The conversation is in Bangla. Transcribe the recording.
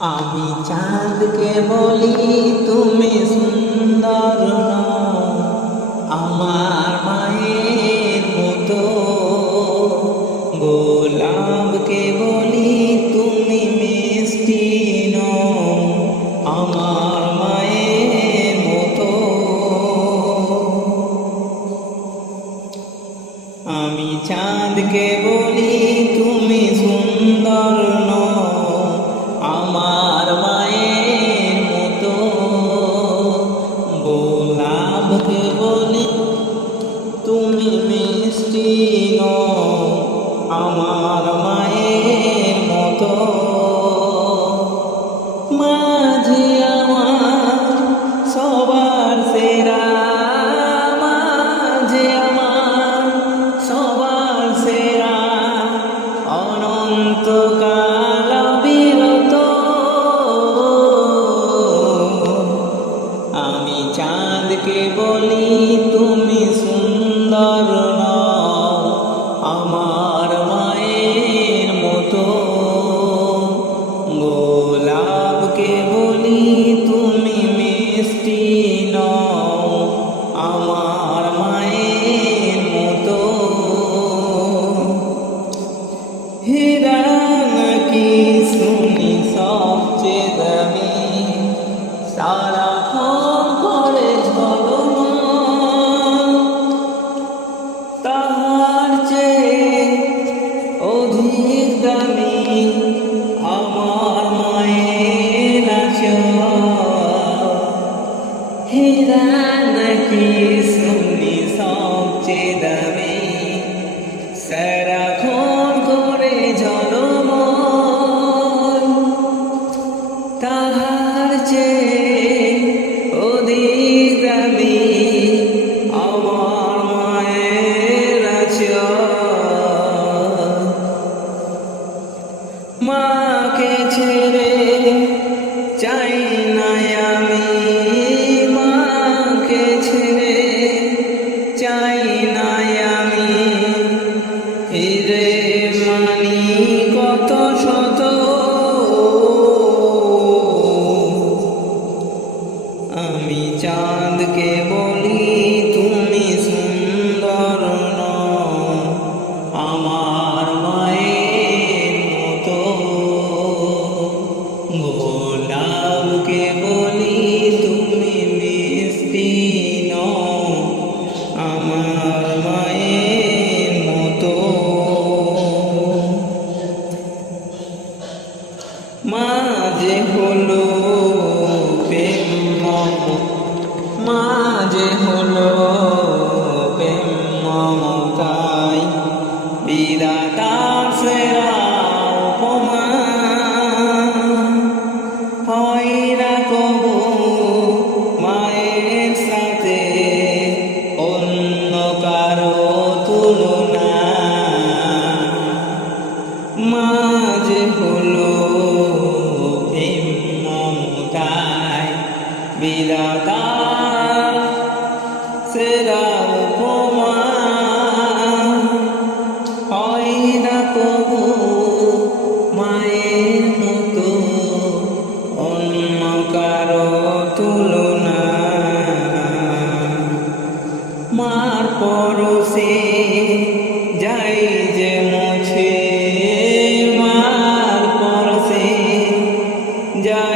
আমি চাঁদকে বলি তুমি সুন্দর নও, আমার মায়ের মতো। গোলাপকে বলি তুমি মিষ্টি নও, আমার মায়ের মতো। আমি চাঁদকে বলি তুমি সুন্দর নও, আমার মায়ের মতো। গোলাপকে বলি তুমি মিষ্টি নও, আমার মায়ের মতো। মাঝে আমার সবার সেরা, মাঝে আমার সবার সেরা, অনন্তকাল বিরত। আমি চাঁদকে বলি তুমি সুন্দর নও, আমার মায়ের মতো। গোলাপকে বলি তুমি মিষ্টি নও, আমার মায়ের মতো। হীরা নাকি শুনি সবচেয়ে দামি, সারাক্ষণ করে ঝলমল, তাহার চেয়ে অধিক দামি আমার মায়ের আঁচল। হীরা নাকি শুনি সবচেয়ে দামি, সারাক্ষণ করে ঝলমল, তাহার চেয়ে অধিক দামি আমার মায়ের আঁচল। মাকে ছেড়ে চাই না আমি, মাকে ছেড়ে চাই না আমি। হিরে মানি কত শত, আমি চাঁদকে বলি তুমি সুন্দর নও, আমার মায়ের মতো। গোলাপকে বলি তুমি মিষ্টি নও, আমার মায়ের মতো। মাঝে হলো প্রেম, মাঝে হলো প্রেম মমতায়, বিধাতার সেরা উপমা। হয় না কবু মায়ের সাথে অন্য কারো তুলনা। মাঝে হলো প্রেম মমতায়, বিধাতার সেরা উপমা। হয় না কবু মায়ের মতো অন্য কারো তুলনা। মার পরশে যাই যে মুছে, মার পরশে যাই